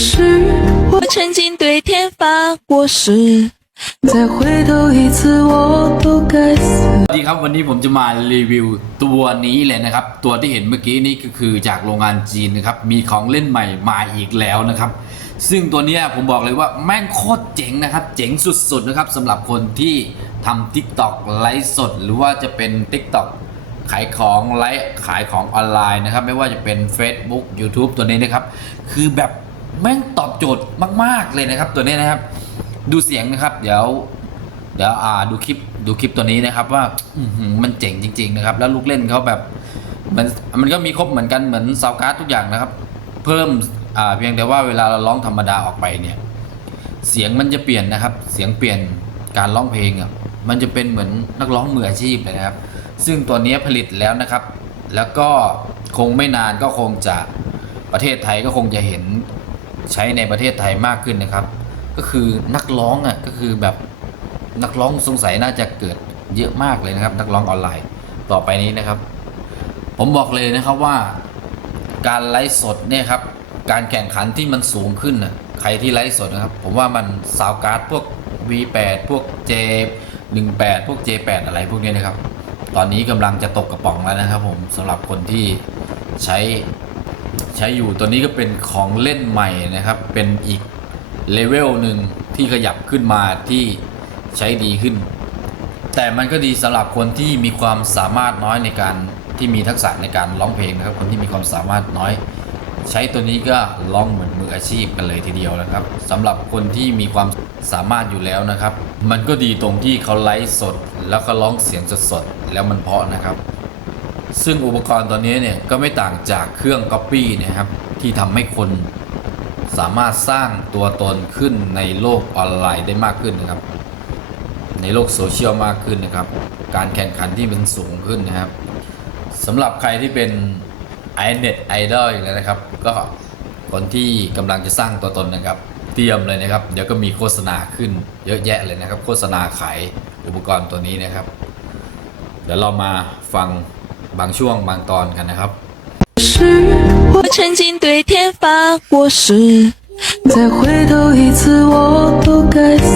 是我我曾经对天发过誓，再回头一次，我都该死。 สวัสดีครับวันนี้ผมจะมารีวิวตัวนี้เลยนะครับ ตัวที่เห็นเมื่อกี้นี้ก็คือจากโรงงานจีนนะครับ มีของเล่นใหม่มาอีกแล้วนะครับ ซึ่งตัวเนี้ยผมบอกเลยว่าแม่งโคตรเจ๋งนะครับ เจ๋งสุดๆนะครับสำหรับคนที่ทำ TikTok ไลฟ์สด หรือว่าจะเป็น TikTok ขายของไลฟ์ขายของออนไลน์นะครับ ไม่ว่าจะเป็น Facebook YouTube ตัวนี้นะครับ คือแบบ แม่งตอบโจทย์มาก ๆ เลยนะครับ ตัวนี้นะครับ ดูเสียงนะครับ เดี๋ยวเดี๋ยวอ่าดูคลิปดูคลิปตัวนี้นะครับ ว่ามันเจ๋งจริง ๆ นะครับ แล้วลูกเล่นเขาแบบมันมันก็มีครบเหมือนกันเหมือนซาวการ์ดทุกอย่างนะครับ เพิ่มอ่าเพียงแต่ว่าเวลาเราร้องธรรมดาออกไปเนี่ย เสียงมันจะเปลี่ยนนะครับ เสียงเปลี่ยนการร้องเพลงอะมันจะเป็นเหมือนนักร้องมืออาชีพเลยนะครับ ซึ่งตัวนี้ผลิตแล้วนะครับ แล้วก็คงไม่นานก็คงจะประเทศไทยก็คงจะเห็น ใช้ในประเทศไทยมากขึ้นนะครับ ก็คือนักร้องอะก็คือแบบนักร้องสงสัยน่าจะเกิดเยอะมากเลยนะครับ นักร้องออนไลน์ต่อไปนี้นะครับ ผมบอกเลยนะครับว่าการไลฟ์สดเนี่ยครับการแข่งขันที่มันสูงขึ้นนะใครที่ไลฟ์สดนะครับ ผมว่ามันซาวการ์ดพวก V8 พวก J18 พวก J8 อะไรพวกนี้นะครับ ตอนนี้กำลังจะตกกระป๋องแล้วนะครับผมสำหรับคนที่ใช้ ใช้อยู่ตัวนี้ก็เป็นของเล่นใหม่นะครับ เป็นอีกเลเวลหนึ่งที่ขยับขึ้นมาที่ใช้ดีขึ้น แต่มันก็ดีสำหรับคนที่มีความสามารถน้อยในการที่มีทักษะในการร้องเพลงนะครับ คนที่มีความสามารถน้อย ใช้ตัวนี้ก็ร้องเหมือนมืออาชีพกันเลยทีเดียวนะครับสำหรับคนที่มีความสามารถอยู่แล้วนะครับ มันก็ดีตรงที่เขาไลฟ์สด แล้วก็ร้องเสียงสดๆแล้วมันเพาะนะครับ ซึ่งอุปกรณ์ตัวนี้เนี่ยก็ไม่ต่างจากเครื่อง Copy นะครับที่ทำให้คนสามารถสร้างตัวตนขึ้นในโลกออนไลน์ได้มากขึ้นนะครับ ในโลกโซเชียลมากขึ้นนะครับ การแข่งขันที่มันสูงขึ้นนะครับสำหรับใครที่เป็น i n e t Idol อยู่แล้วนะครับ ก็คนที่กำลังจะสร้างตัวตนนะครับ เตรียมเลยนะครับ เดี๋ยวก็มีโฆษณาขึ้นเยอะแยะเลยนะครับ โฆษณาขายอุปกรณ์ตัวนี้นะครับ เดี๋ยวเรามาฟัง บางช่วงบางตอนกันนะครับ 是我我曾经对天发过誓，再回头一次，我都该死。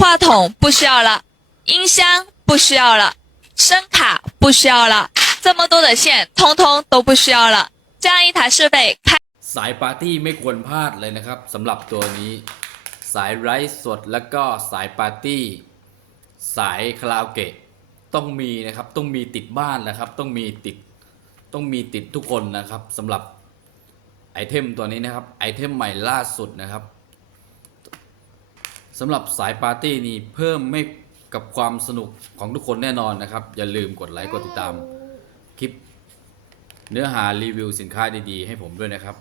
话筒不需要了，音箱不需要了，声卡不需要了，这么多的线通通都不需要了。这样一台设备开。 สายปาร์ตี้ไม่ควรพลาดเลยนะครับสำหรับตัวนี้ สายไร้สดแล้วก็สายปาร์ตี้ สายคาราโอเกะ ต้องมีนะครับต้องมีติดบ้านนะครับ ต้องมีติดต้องมีติดทุกคนนะครับสำหรับไอเทมตัวนี้นะครับไอเทมใหม่ล่าสุดนะครับสำหรับสายปาร์ตี้นี้เพิ่มไม่กับความสนุกของทุกคนแน่นอนนะครับ อย่าลืมกดไลค์กดติดตามคลิป เนื้อหารีวิวสินค้าดีๆ ให้ผมด้วยนะครับ